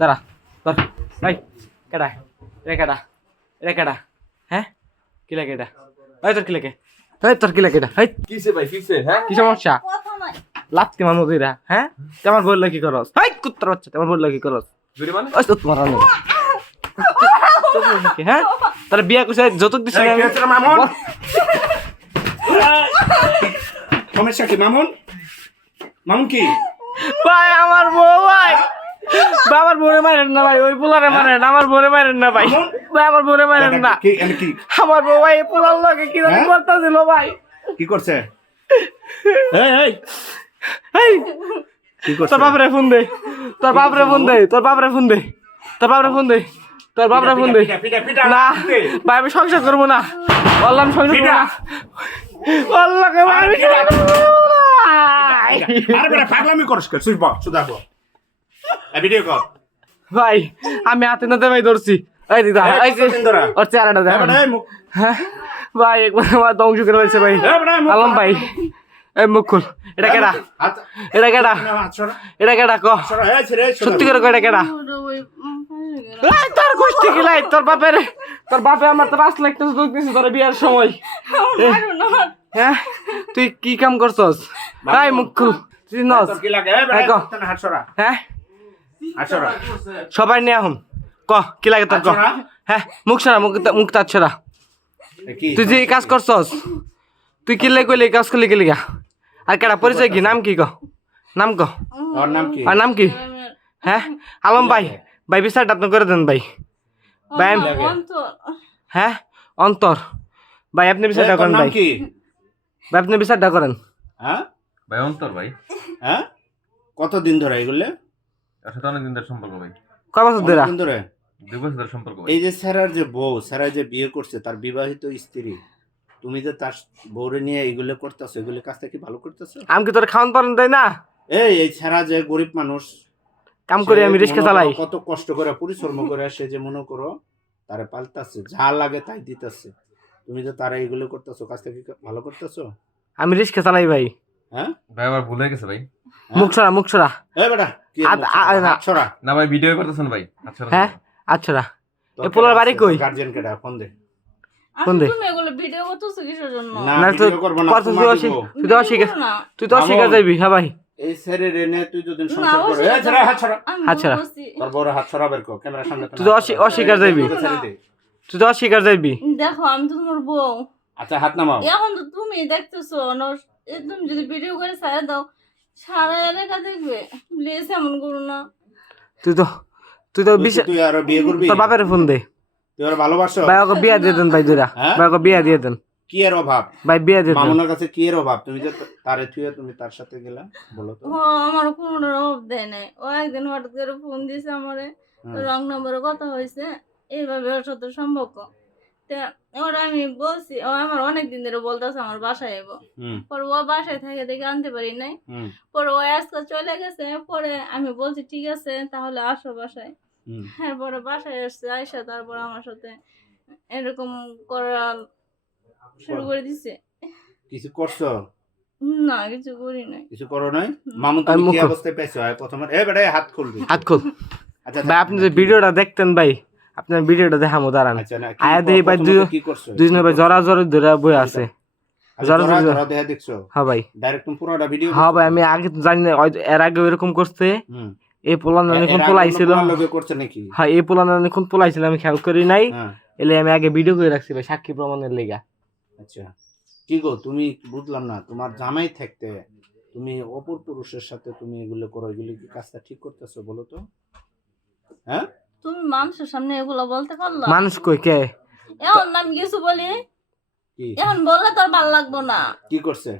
দাঁড়া ধর। ভাই কেডা? রে কেডা? রে কেডা? হ্যাঁ? কি লাগে এটা এই তোর কি? লাগে এই তোর কি লাগে এটা এই। কিসে ভাই কিসে হ্যাঁ? কি সমস্যা? লাত্তি মার মদিরা হ্যাঁ? তেমন বললে কি করস? হাই কুত্তার বাচ্চা তেমন বললে কি করস? জুরি মানে ওই তো তোমার রান্না হ্যাঁ? তার বিয়া করছে যতক দিছি এই, রে মামুন? সমস্যা কি মামুন? মামুন কি? ভাই আমার বউ ভাই। বাবার বোরে মারেন না ভাই। ওই পোলারে মারেন আমার বোরে মারেন না ভাই। ভাই আমার বোরে মারেন না। আমার বউ ভাই পোলার লাগে কি জানি হ্যাঁ? করতেছিল ভাই। কি করছে? এই এই। এই। তোর বাপরে ফোন দে। তোর বাপরে ফোন দে। তোর বাপরে ফোন দে। তোর বাপরে ফোন দে। তোর বাপরে ফোন দে। না। ভাই আমি সংসার করব না। বললাম সংসার করব না। আল্লাহকে আমি পিটা। সংসার করব না। আরে বেটা পাগলামি করছ কে সুইপ সুদা কো ভিডিও কর। ভাই আমি হাতে নাতে ভাই ধরছি। এই দিদা এই? ওর চেহারাটা দেখ হ্যাঁ? ভাই একবার আমার ধ্বংস করে ফেলছে ভাই। আলম ভাই এই মুখ খুল। এটা কেডা? এটা কেডা? এটা কেডা ক। সত্যি করে এটা কেডা? তোর গোষ্ঠী গিলাই তোর বাপের তোর বাপে আমার তো পাঁচ লাখ টাকা তোর বিয়ার সময়। হ্যাঁ? তুই কি কাম করছস? ভাই মুখ খুল তুই নস। তোর কি লাগে? এই বেটা এই কো। তোর না হাত সরা হ্যাঁ সবাই নিয়ে আহুম। ক কি লাগে তোর ক? হ্যাঁ মুখ সরা মুখ মুখ তার ছড়া তুই যে কাজ করছস তুই কিলে কইলে এই কাজ করলি গেলি গা আর কেডা পরিচয় কি? নাম কি ক? নাম ক? কি? আর নাম কি? হ্যাঁ? আলম ভাই। ভাই বিচারটা আপনি করে দেন ভাই। ভাই। হ্যাঁ? অন্তর। ভাই আপনি বিচারটা করেন ভাই। কি? ভাই আপনি বিচারটা করেন। হ্যাঁ? ভাই অন্তর ভাই। হ্যাঁ? কতদিন ধরে এগুলো? এর সাথে অনেক দিন ধরে সম্পর্ক ভাই। কয় বছর ধরে? কতদিন ধরে? দুই বছর ধরে সম্পর্ক ভাই। এই যে স্যারার যে বউ স্যারা যে বিয়ে করছে তার বিবাহিত স্ত্রী তুমি যে তার বউরে নিয়ে এগুলো করতেছো এগুলো কাজটা কি ভালো করতেছো? আমি কি তোর খাওয়ান পালন দেয় না? এই এই ছাড়া যে গরিব মানুষ কাম করে আমি করো চালাই। কত কষ্ট করে পরিশ্রম করে সে যে মনে করো তারে পাল্টাচ্ছে যা লাগে তাই দিতেছে। তুমি যে তারা এগুলো করতেছো কাজটা কি ভালো করতেছো? আমি রিক্সা চালাই ভাই। হ্যাঁ? ভাই আমার ভুল গেছে ভাই। হ্যাঁ? মুখ সরা মুখ সরা। বেটা। হাত না ভাই ভিডিও করতেছেন ভাই। আচ্ছা হ্যাঁ? আচ্ছা এ পোলার বাড়ি কই? গার্জিয়ান কেডা ফোন দে। কোন দে? আচ্ছা, তুমি এগুলো ভিডিও করতেছো কিসের জন্য? না না তো না তুই তুই তো অস্বীকার ভিডিও তুই তো অস্বীকার যাবি হ্যাঁ ভাই। এই ছেড়ে রেনে তুই যদি সংসার করো অস্বীকার এই হাত ছড়া আমি আচ্ছা। তোর বড় হাত ছড়া বের কর ক্যামেরার সামনে তুই তো অস্বী- অস্বীকার যাইবি। দে। তুই তো অস্বীকার যাবি। দেখো আমি তো তোমার বউ। আচ্ছা হাত নামাও। এখন তো তুমি দেখতেছো এ তুমি যদি ভিডিও করে ছাড়া দাও সারা এলাকা দেখবে। প্লিজ এমন করো না। তুই তো তুই তো তুই- তুই আর বিয়ে করবি? তোর বাপের ফোন দে। তুই আর ভালোবাসো? ভাই ওকে বিয়া দিয়ে দেন ভাই দুরা হ্যাঁ? ভাই ওকে বিয়া দিয়ে দেন। কি এর অভাব? ভাই বিয়া দিয়ে দেন। মামুনের কাছে কি এর অভাব? তুমি যে তারে থুয়ে তুমি তার সাথে গেলা বলো তো। ও আমার কোনো অভাব দেয় নাই। ও একদিন হঠাৎ করে ফোন দিছে আমারে। রং নম্বরে কথা হয়েছে। এইভাবে ওর সাথে সম্পর্ক। ওরা আমি বলছি ও আমার অনেক দিন ধরে বলতেছে আমার বাসায় এবো হুম। পরে ও বাসায় থাকে দেখে আনতে পারি নাই। পরে ও আজকে চলে গেছে পরে আমি বলছি ঠিক আছে তাহলে আসো বাসায়। হ্যাঁ পরে বাসায় আসছে আইসা তারপর আমার সাথে এরকম করা শুরু করে দিছে। কিছু করছ? না কিছু করি নাই। কিছু করো নাই। মামুন আমি তুমি কি অবস্থায় পাইছো? প্রথমে। এ বেটা হাত খুলবি। হাত খোল। আচ্ছা ভাই আপনি যে ভিডিওটা দেখতেন ভাই আপনার ভিডিওটা দেখামো দাঁড়ান। আচ্ছা আয়া দেই ভাই দুই- কি ভাই জরা জরা ধরে বই আছে। আচ্ছা, জরা জরা জরা- জরা দেখছ? হ্যাঁ ভাই। ডাইরেক্ট তুমি পুরোটা ভিডিও হ্যাঁ ভাই আমি আগে তো জানি না হয়তো এর আগে এরকম হুম। এই পোলান অনেকক্ষণ পোলাইছিল। হ্যাঁ এই পোলান অনেকক্ষণ পোলাইছিল আমি খেয়াল করি নাই। হ্যাঁ। এলে আমি আগে ভিডিও করে রাখছি ভাই সাক্ষী প্রমাণের লেগা। আচ্ছা। কি গো তুমি বুঝলাম না তোমার জামাই থাকতে তুমি অপর পুরুষের সাথে তুমি এগুলো করো এগুলো কি কাজটা ঠিক করতেছো বলো তো? হ্যাঁ? তুমি মানুষের সামনে এগুলো বলতে পারলা? মানুষ কই কে? এখন আমি কিছু বলি? এখন বললে তোর ভালো লাগবো না। কি করছে?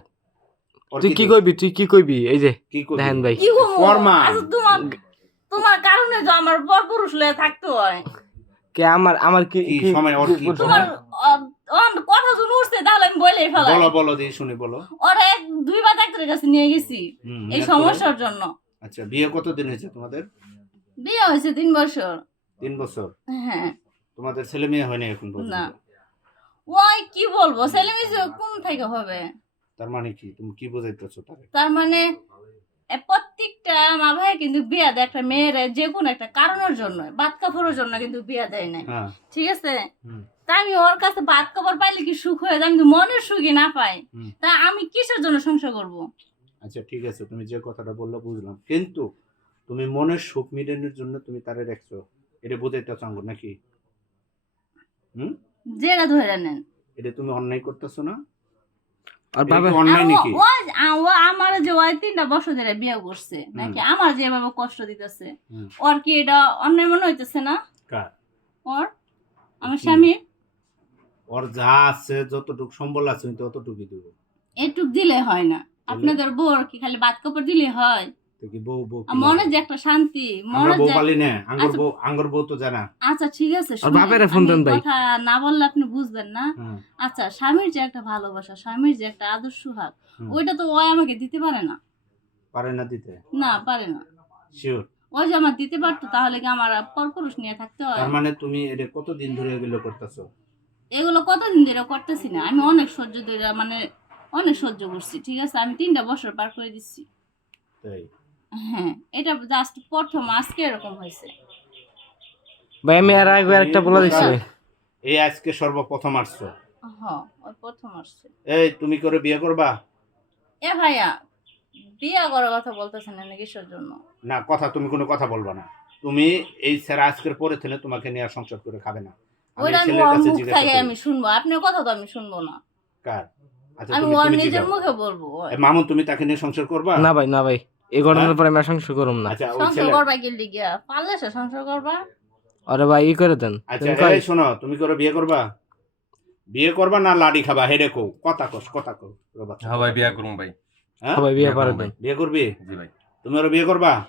তুই কি কইবি? তুই কি কইবি? এই যে দেখেন ভাই। কি। আচ্ছা তোমার তোমার কারণে তো আমার পুরুষ লয়ে থাকতে হয়। কে আমার আমার কি কি কি- সময় ওর কি? তোমার কথা শুনে উঠছে তাহলে আমি বলেই ফেলাই। বলো বলো দিয়ে শুনি বলো। ওরা এক দুইবার ডাক্তারের কাছে নিয়ে গেছি। এই সমস্যার জন্য। আচ্ছা বিয়ে কতদিন হয়েছে তোমাদের? বিয়ে হয়েছে তিন বছর। তিন বছর? হ্যাঁ। তোমাদের ছেলে মেয়ে হয়নি এখন পর্যন্ত? না। ওই কি বলব? ছেলে মেয়ে কোন থেকে হবে? তার মানে কি? তুমি কি বোঝাইতেছো তারে? তার মানে এ প্রত্যেকটা মা ভাই কিন্তু বিয়া দেয় একটা মেয়ের যে কোনো একটা কারণের জন্য বাদ কাপড়ের জন্য কিন্তু বিয়া দেয় না হ্যাঁ। ঠিক আছে। তা আমি ওর কাছে ভাত কাপড় পাইলে কি সুখ হয়ে যায়? আমি তো মনের সুখই না পাই। হুম। তা আমি কিসের জন্য সংসার করব? আচ্ছা ঠিক আছে। তুমি যে কথাটা বলল বুঝলাম। কিন্তু তুমি মনের সুখ মিটানোর জন্য তুমি তারে রাখছো এটা বোঝাইতে চাঙ্গ নাকি? হুম? যেটা ধরে নেন। এটা তুমি অন্যায় করতেছো না? আর বাবা অন্যায় আর নাকি? ও- আমার যে ওই তিনটা বছর ধরে বিয়ে করছে নাকি আমার যেভাবে কষ্ট দিতেছে ওর কি এটা অন্যায় মনে হইতেছে না? কার? ওর? আমার? স্বামী? ওর যা আছে যতটুকু সম্বল আছে আমি ততটুকুই দেবো। এটুক দিলে হয় না। আপনাদের বউর কি খালি বাদ কাপড় দিলে হয়? কি বউ বউ মনে যে একটা শান্তি মনে বউ পালি না আঙ্গুর আচ্ছা। বউ আঙ্গুর বউ তো জানা। আচ্ছা ঠিক আছে ফোন আমি দেন ভাই। কথা না বললে আপনি বুঝবেন না। আচ্ছা স্বামীর যে একটা ভালোবাসা স্বামীর যে একটা আদর্শ হাত ওইটা তো ওই আমাকে দিতে পারে না। পারে না দিতে? না পারে না। শিওর ওই যে আমার দিতে পারতো তাহলে কি আমার পরপুরুষ নিয়ে থাকতে হয়? তার মানে তুমি এটা কতদিন ধরে এগুলো করতেছো? এগুলো কতদিন ধরে করতেছি না আমি অনেক সহ্য ধরে মানে অনেক সহ্য করছি ঠিক আছে? আমি তিনটা বছর পার করে দিচ্ছি। তাই? হ্যাঁ এটা জাস্ট প্রথম আজকে এরকম হয়েছে। ভাই আমি আর একবার একটা বলে দিচ্ছি ভাই। এই আজকে সর্বপ্রথম আসছো। হ ওই প্রথম আসছে। এই তুমি করে বিয়ে করবা? এ ভাইয়া বিয়া করার কথা বলতেছেন না কিসের জন্য? না কথা তুমি কোনো কথা বলবা না। তুমি এই স্যার আজকের পরে থেকে তোমাকে নিয়ে আর সংসার করে খাবে না। আমি ওইটা আমি ওর মুখ থেকে আমি শুনব। আপনার কথা তো আমি শুনব না। কার? আচ্ছা আমি ওর নিজের মুখে বলব। মামুন তুমি তাকে নিয়ে সংসার করবা? না ভাই না ভাই। এই ঘটনার পরে আমি আর সংসার করুম না। আচ্ছা ওই সংসার ছেলে করবা গেলি গিয়া পারলে সে সংসার করবা। আরে ভাই ই করে দেন। আচ্ছা তুমি কই- এই শোনো তুমি করে বিয়ে করবা? বিয়ে করবা না লাড়ি খাবা? হেডে কও কথা কস কথা বাচ্চা। হ্যাঁ ভাই বিয়া করুন ভাই। হ্যাঁ? সবাই বিয়ে করে করব দেন। বিয়ে করবি? জি ভাই। তুমি ওরা বিয়ে করবা?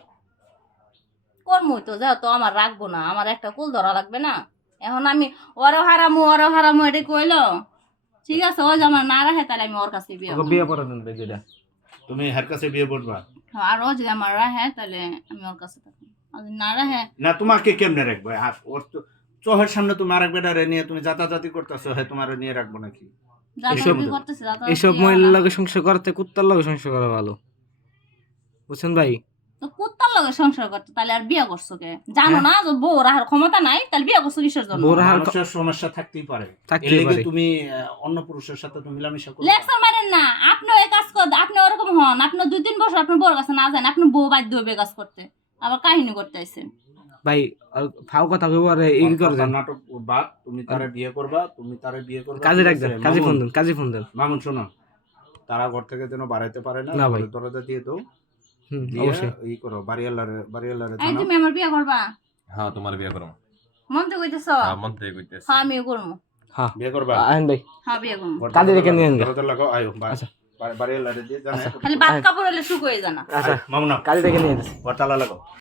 কর্মই তো যা তো আমার রাখব না। আমার একটা কুল ধরা লাগবে না। এখন আমি ওরও হারামু ওরও হারামু এটা কইলো। ঠিক আছে ও যে আমার না রাখে তাহলে আমি ওর কাছে বিয়ে ওকে করব। বিয়ে করে দেন ভাই তুমি হের কাছে বিয়ে করবা? হ্যাঁ, আর ও যদি আমার রাখে তাহলে আমি ওর কাছে থাকব। আর যদি না রাখে না তোমাকে কেমনে রাখব? আর ওর তো চোখের সামনে তুমি আরেক বেটারে নিয়ে তুমি যাতাযাতি করতেছো হ্যাঁ তোমার নিয়ে রাখব নাকি? যা করতেছে যা তো এইসব বিয়ে মহিলার না। লগে সংসার করতে কুত্তার লগে সংসার করা ভালো। বুঝছেন ভাই? তো কুত্তার লগে সংসার করতে তাহলে আর বিয়ে করছ কে? জানো হ্যাঁ। না যে বউ রাখার ক্ষমতা নাই তাহলে বিয়ে করছ কিসের জন্য? সমস্যা থাকতেই পারে। এর তুমি অন্য পুরুষের সাথে তুমি মিলামিশা করো। লেকচার মারেন না আপনি ওই কাজ কর আপনি ওরকম হন আপনি দুই তিন বছর আপনার বউর কাছে না যান আপনি বউ বাধ্য হবে কাজ করতে। আবার কাহিনী করতে আইছেন ভাই ফাও কথা কইব আর এই করে দেন। নাটক বাদ তুমি তারে বিয়ে করবা তুমি তারে বিয়ে করবা। কাজে রাখবেন কাজে ফোন মামুন, দেন কাজে ফোন দেন। মামুন শোনো তারা ঘর থেকে যেন বাড়াইতে পারে না না ভাই। দরজা দিয়ে দাও। অবশ্যই। ই করো বাড়িয়ালারে বাড়িয়ালারে এই তুমি আমার বিয়ে করবা? হ্যাঁ তোমার বিয়া করুন মন তো কইতেছ? হ্যাঁ মন থেকে কইতেছি। হ্যাঁ আমিও করব। হ্যাঁ। বিয়ে করবা? আইন ভাই। হ্যাঁ বিয়ে করব। ঘর রেখে নিয়েন গা। দরজা লাগাও আয়ো আচ্ছা। বা- দিয়ে জানাও খালি বাদ কাপড় হলে শুক জানা আচ্ছা। মামুনা কাজে রেখে নিয়ে যাচ্ছি ঘর লাগাও।